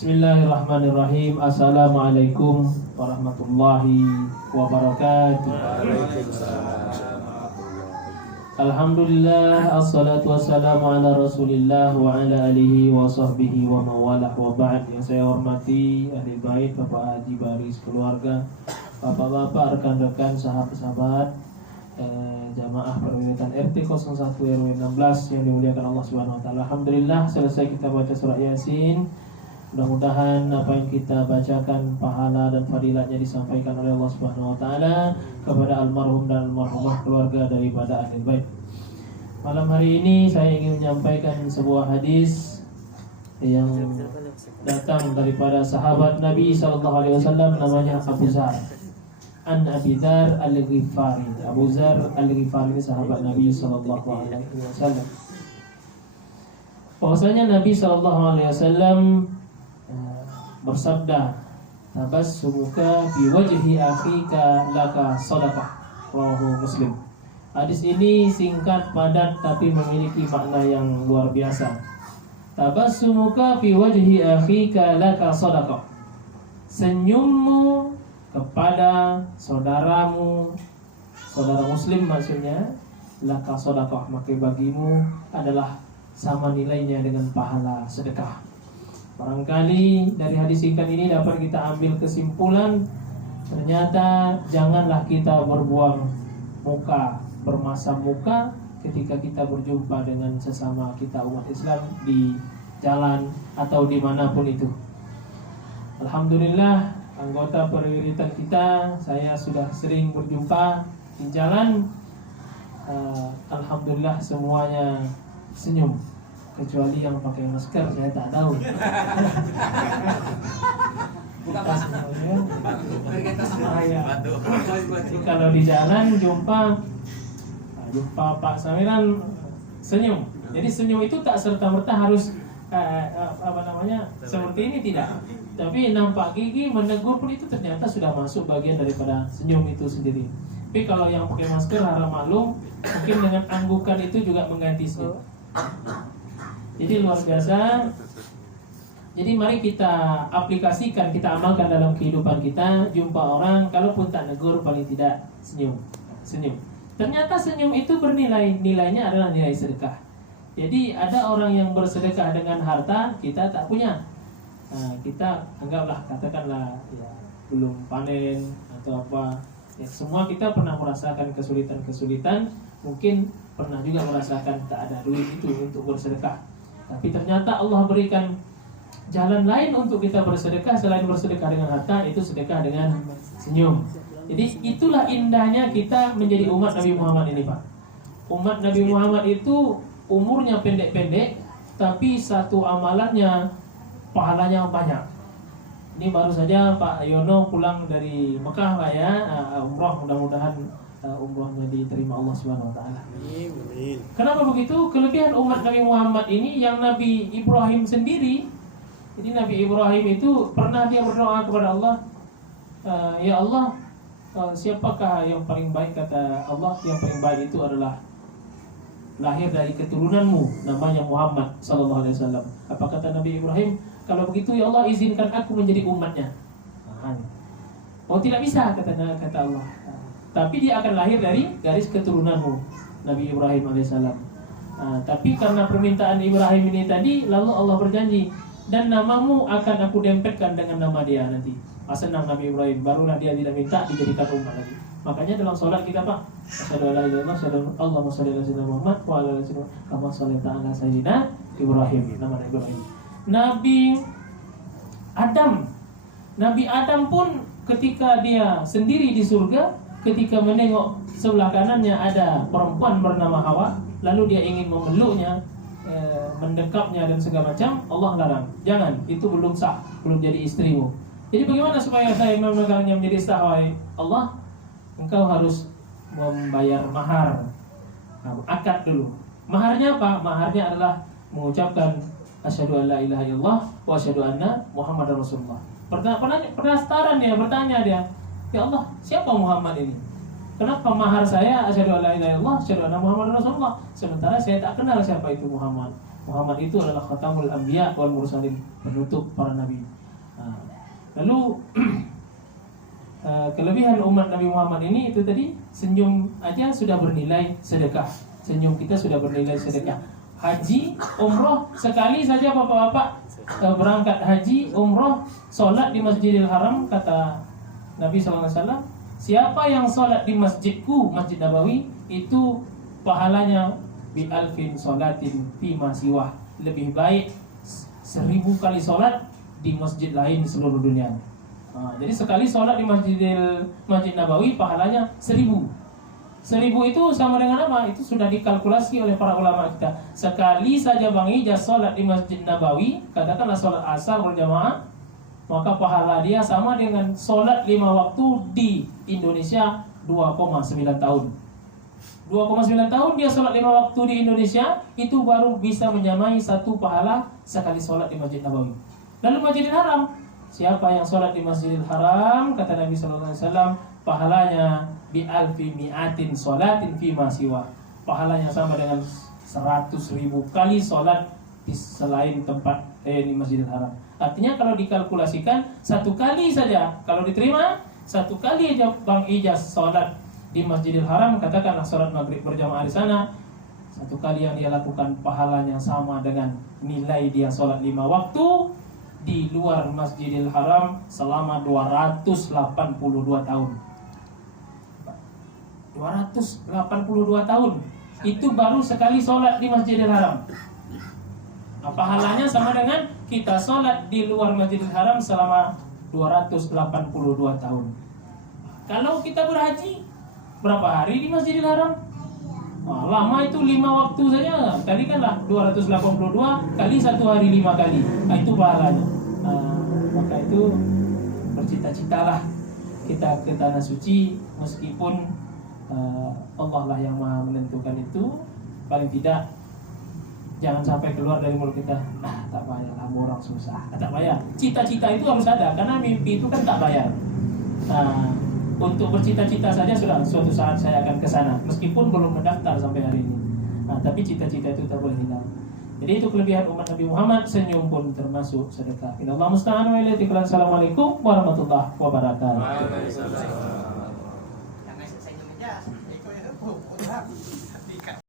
Bismillahirrahmanirrahim. Assalamualaikum warahmatullahi wabarakatuh. Alhamdulillah, assalatu wassalamu ala rasulillah wa ala alihi wa sahbihi wa mawalah wa ba'd. Yang saya hormati ahli bait, Bapak Haji Baris, keluarga, Bapak-bapak, rekan-rekan, sahabat-sahabat, jamaah perwiritan RT 01 RW 16 yang dimuliakan Allah Subhanahu wa taala. Alhamdulillah, selesai kita baca surah Yasin. Mudah-mudahan apa yang kita bacakan pahala dan fadilatnya disampaikan oleh Allah Subhanahu wa taala kepada almarhum dan almarhumah keluarga daripada ahli bait. Malam hari ini saya ingin menyampaikan sebuah hadis yang datang daripada sahabat Nabi sallallahu alaihi wasallam, namanya Abu Zar. An Abi Dzar Al-Ghifari. Abu Dzar Al-Ghifari ini sahabat Nabi sallallahu alaihi wasallam. Bahwasanya Nabi sallallahu alaihi wasallam bersabda, tabassumuka fi wajhi akhika laka sadaqah. Rawahu Muslim. Hadis ini singkat, padat, tapi memiliki makna yang luar biasa. Tabassumuka fi wajhi akhika laka sadaqah. Senyummu kepada saudaramu, saudara muslim maksudnya, laka sadaqah, maka bagimu adalah sama nilainya dengan pahala sedekah. Barangkali dari hadis singkat ini dapat kita ambil kesimpulan, ternyata janganlah kita berbuang muka, bermasam muka ketika kita berjumpa dengan sesama kita umat Islam di jalan atau dimanapun itu. Alhamdulillah, anggota perwiritan kita, saya sudah sering berjumpa di jalan. Alhamdulillah semuanya senyum, kecuali yang pakai masker, saya tak tahu. Buka semuanya. Kalau di jalan jumpa Pak Samiran senyum. Jadi senyum itu tak serta-merta harus seperti ini, tidak. Tapi nampak gigi, menegur pun itu ternyata sudah masuk bagian daripada senyum itu sendiri. Tapi kalau yang pakai masker harap maklum, mungkin dengan anggukan itu juga mengganti senyum. Jadi luar biasa. Jadi mari kita aplikasikan, kita amalkan dalam kehidupan kita. Jumpa orang, kalaupun tak negur, paling tidak senyum. Ternyata senyum itu bernilai, nilainya adalah nilai sedekah. Jadi ada orang yang bersedekah dengan harta, kita tak punya. Nah, kita anggaplah, katakanlah ya, belum panen atau apa ya, semua kita pernah merasakan kesulitan-kesulitan. Mungkin pernah juga merasakan tak ada duit itu untuk bersedekah. Tapi ternyata Allah berikan jalan lain untuk kita bersedekah selain bersedekah dengan harta, itu sedekah dengan senyum. Jadi itulah indahnya kita menjadi umat Nabi Muhammad ini, Pak. Umat Nabi Muhammad itu umurnya pendek-pendek, tapi satu amalannya pahalanya banyak. Ini baru saja Pak Yono pulang dari Mekah, Pak ya, umrah, mudah-mudahan umrahnya diterima Allah Subhanahu wa taala. Amin. Kenapa begitu? Kelebihan umat Nabi Muhammad ini yang Nabi Ibrahim sendiri. Jadi Nabi Ibrahim itu pernah dia berdoa kepada Allah, ya Allah, siapakah yang paling baik? Kata Allah, yang paling baik itu adalah lahir dari keturunanmu, namanya Muhammad sallallahu alaihi wasallam. Apa kata Nabi Ibrahim? Kalau begitu ya Allah, izinkan aku menjadi umatnya. Oh, tidak bisa, kata Allah. Tapi dia akan lahir dari garis keturunanmu, Nabi Ibrahim alaihissalam. Tapi karena permintaan Ibrahim ini tadi, lalu Allah berjanji, dan namamu akan aku dempetkan dengan nama dia nanti. Senang Nabi Ibrahim, barulah dia tidak minta dijadikan umat lagi. Makanya dalam sholat kita, Pak, asyhadu alla ilaha illallah, asyhadu Allahumma shalli ala sayyidina Muhammad wa ala ali sayyidina kama shallaita ala sayyidina Ibrahim. Nama Ibrahim. Nabi Adam pun ketika dia sendiri di surga, ketika menengok sebelah kanannya ada perempuan bernama Hawa, lalu dia ingin memeluknya, mendekapnya dan segala macam, Allah larang. Jangan, itu belum sah, belum jadi istrimu. Jadi bagaimana supaya saya memegangnya menjadi sah? Allah, engkau harus membayar mahar. Akad dulu. Maharnya apa? Maharnya adalah mengucapkan asyhadu alla ilaha illallah wa asyhadu anna Muhammadar Rasulullah. Penasaran dia, bertanya dia, ya Allah, siapa Muhammad ini? Kenapa mahar saya asyhadu alla ilaha illallah, asyhadu anna Muhammadar Rasulullah, sementara saya tak kenal siapa itu Muhammad. Muhammad itu adalah khatamul anbiya wal mursalin, penutup para nabi. Lalu kelebihan umat Nabi Muhammad ini itu tadi, senyum aja sudah bernilai sedekah. Senyum kita sudah bernilai sedekah. Haji, umroh sekali saja bapak-bapak berangkat haji, umroh, sholat di Masjidil Haram, kata Nabi SAW, siapa yang sholat di masjidku, Masjid Nabawi, itu pahalanya bi alfin sholatin fi ma siwah, lebih baik 1000 kali sholat di masjid lain di seluruh dunia. Jadi sekali sholat di Masjid Nabawi pahalanya 1000. 1000 itu sama dengan apa? Itu sudah dikalkulasi oleh para ulama kita. Sekali saja Bang Ijaz sholat di Masjid Nabawi, katakanlah sholat asar berjamaah, maka pahala dia sama dengan sholat 5 waktu di Indonesia 2,9 tahun. 2,9 tahun dia sholat 5 waktu di Indonesia, itu baru bisa menyamai satu pahala sekali sholat di Masjid Nabawi. Lalu Masjidil Haram, siapa yang sholat di Masjidil Haram, kata Nabi SAW, pahalanya bi alfi mi'atin sholatin fi ma siwa, pahalanya sama dengan 100.000 kali sholat di selain tempat di Masjidil Haram. Artinya kalau dikalkulasikan, satu kali saja kalau diterima, satu kali aja Bang Ijaz sholat di Masjidil Haram, katakanlah sholat maghrib berjamaah di sana, satu kali yang dia lakukan pahalanya sama dengan nilai dia sholat 5 waktu di luar Masjidil Haram selama 282 tahun. 282 tahun. Itu baru sekali sholat di Masjidil Haram. Pahalanya sama dengan kita sholat di luar Masjidil Haram selama 282 tahun. Kalau kita berhaji, berapa hari di Masjidil Haram? Lama itu 5 waktu saja. Kalikanlah 282 kali 1 hari 5 kali. Itu pahalanya. Maka itu bercita-citalah kita ke tanah suci, meskipun Allah lah yang maha menentukan itu. Paling tidak jangan sampai keluar dari mulut kita, tak payah lah, orang susah, tak payah. Cita-cita itu harus ada, karena mimpi itu kan tak bayar. Untuk bercita-cita saja sudah, suatu saat saya akan ke sana, meskipun belum mendaftar sampai hari ini. Tapi cita-cita itu tak boleh hilang. Jadi itu kelebihan umat Nabi Muhammad, senyum pun termasuk sedekah. Innallaha musta'an wa ilaihi. Assalamualaikum warahmatullahi wabarakatuh.